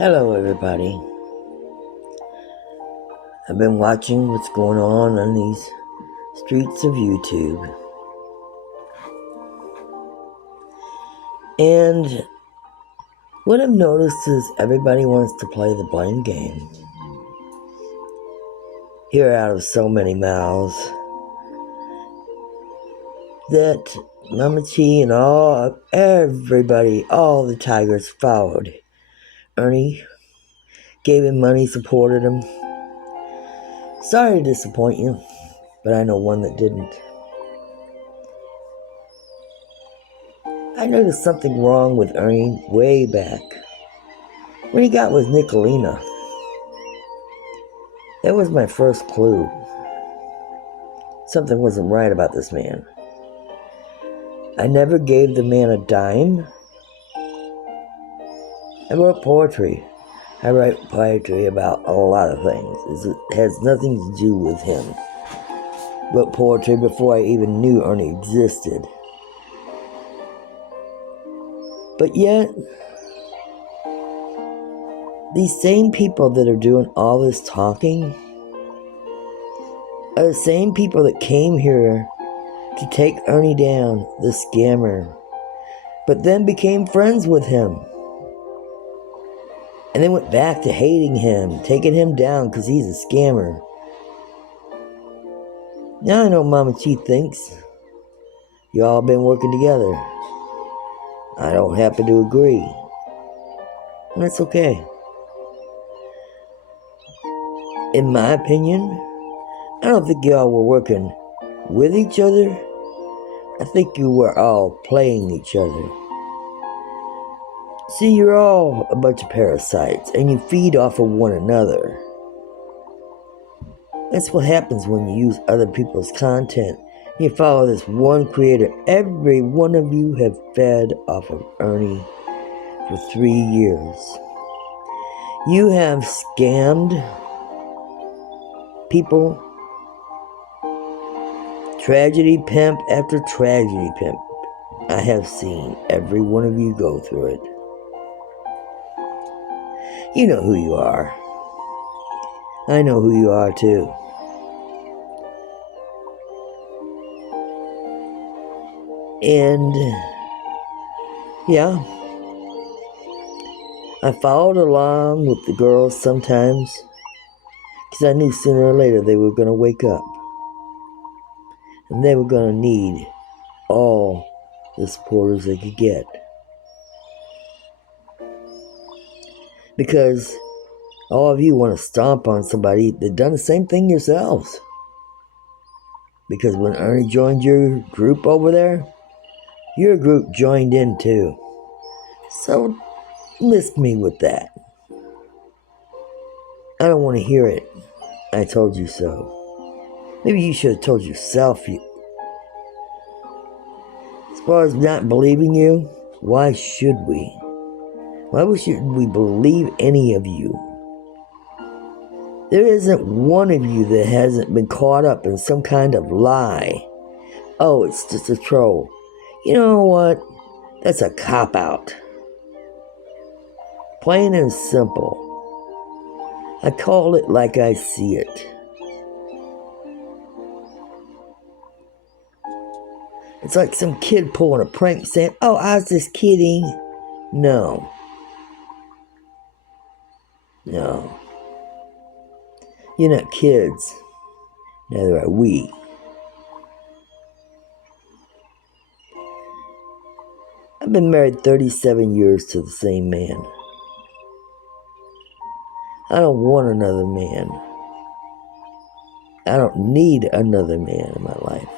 Hello, everybody. I've been watching what's going on these streets of YouTube. And what I've noticed is everybody wants to play the blame game. Hear out of so many mouths that Mama T and everybody, all the Tigers followed Ernie, gave him money, supported him. Sorry to disappoint you, but I know one that didn't. I noticed something wrong with Ernie way back when he got with Nicolina. That was my first clue. Something wasn't right about this man. I never gave the man a dime. I wrote poetry. I write poetry about a lot of things. It has nothing to do with him. Wrote poetry before I even knew Ernie existed. But yet, these same people that are doing all this talking are the same people that came here to take Ernie down, the scammer, but then became friends with him. And then went back to hating him, taking him down because he's a scammer. Now I know Mama T thinks. You all been working together. I don't happen to agree. And that's okay. In my opinion, I don't think y'all were working with each other. I think you were all playing each other. See, you're all a bunch of parasites, and you feed off of one another. That's what happens when you use other people's content. You follow this one creator. Every one of you have fed off of Ernie for 3 years. You have scammed people. Tragedy pimp after tragedy pimp. I have seen every one of you go through it. You know who you are. I know who you are too. And yeah, I followed along with the girls sometimes because I knew sooner or later they were going to wake up. And they were going to need all the supporters they could get. Because all of you want to stomp on somebody that done the same thing yourselves. Because when Ernie joined your group over there, your group joined in too. So list me with that. I don't want to hear it. I told you so. Maybe you should have told yourself. As far as not believing you, why should we? Why should we believe any of you? There isn't one of you that hasn't been caught up in some kind of lie. Oh, it's just a troll. You know what? That's a cop-out. Plain and simple. I call it like I see it. It's like some kid pulling a prank saying, oh, I was just kidding. No. No. You're not kids. Neither are we. I've been married 37 years to the same man. I don't want another man. I don't need another man in my life.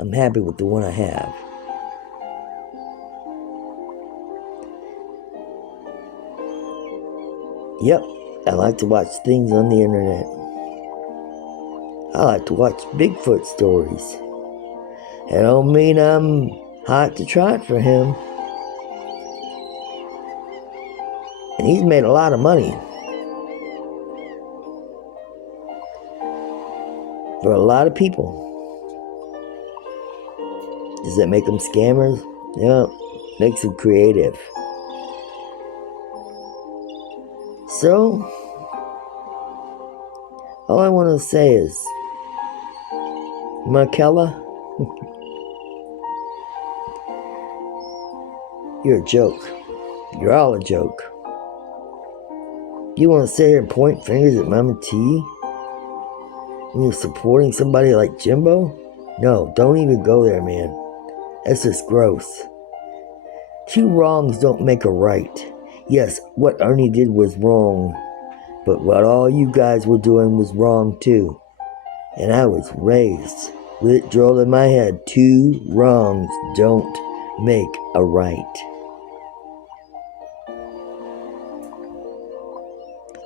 I'm happy with the one I have. Yep, I like to watch things on the internet. I like to watch Bigfoot stories. That don't mean I'm hot to trot for him. And he's made a lot of money. For a lot of people. Does that make them scammers? Yeah, makes them creative. So, all I want to say is, Markella, you're a joke. You're all a joke. You want to sit here and point fingers at Mama T when you're supporting somebody like Jimbo? No, don't even go there, man. That's just gross. Two wrongs don't make a right. Yes, what Ernie did was wrong, but what all you guys were doing was wrong too. And I was raised with it drilled in my head, two wrongs don't make a right.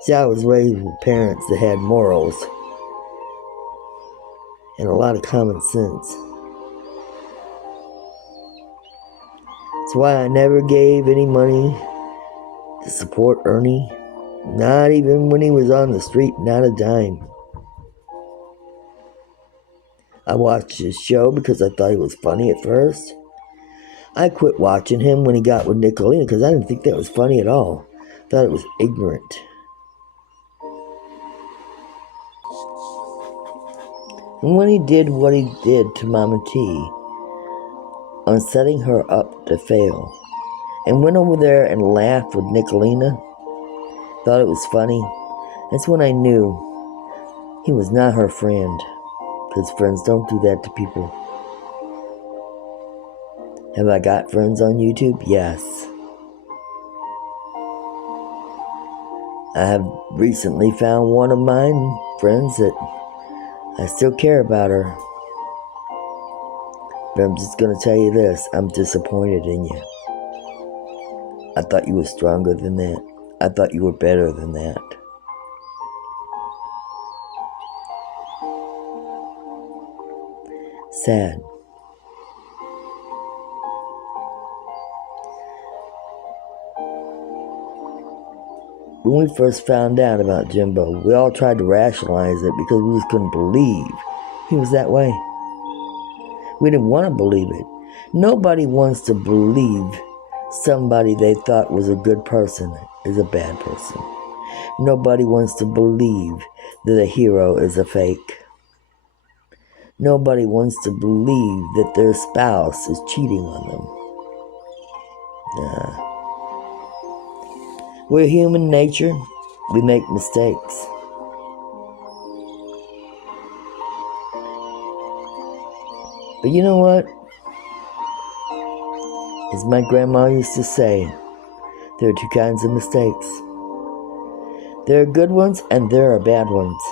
See, I was raised with parents that had morals and a lot of common sense. That's why I never gave any money to support Ernie, not even when he was on the street, not a dime. I watched his show because I thought he was funny at first. I quit watching him when he got with Nicolina because I didn't think that was funny at all. I thought it was ignorant. And when he did what he did to Mama T on setting her up to fail, and went over there and laughed with Nicolina, thought it was funny, that's when I knew he was not her friend. Because friends don't do that to people. Have I got friends on YouTube? Yes. I have recently found one of mine friends that I still care about her. But I'm just going to tell you this. I'm disappointed in you. I thought you were stronger than that. I thought you were better than that. Sad. When we first found out about Jimbo, we all tried to rationalize it because we just couldn't believe he was that way. We didn't want to believe it. Nobody wants to believe somebody they thought was a good person is a bad person. Nobody wants to believe that a hero is a fake. Nobody wants to believe that their spouse is cheating on them. Nah. We're human nature. We make mistakes. But you know what? As my grandma used to say, there are two kinds of mistakes. There are good ones and there are bad ones.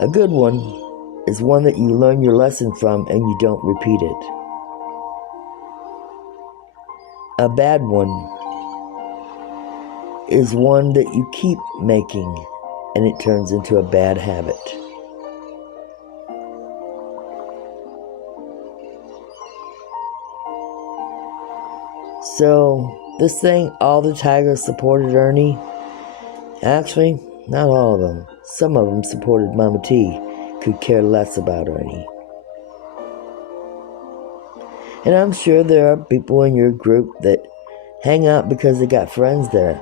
A good one is one that you learn your lesson from and you don't repeat it. A bad one is one that you keep making and it turns into a bad habit. So, this thing, all the Tigers supported Ernie. Actually, not all of them. Some of them supported Mama T, could care less about Ernie. And I'm sure there are people in your group that hang out because they got friends there.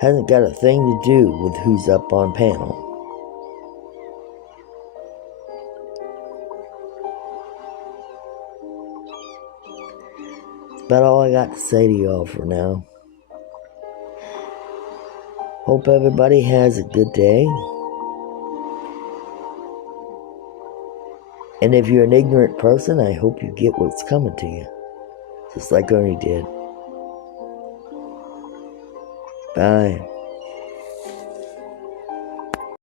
Hasn't got a thing to do with who's up on panel. That's about all I got to say to y'all for now. Hope everybody has a good day. And if you're an ignorant person, I hope you get what's coming to you. Just like Ernie did. Bye.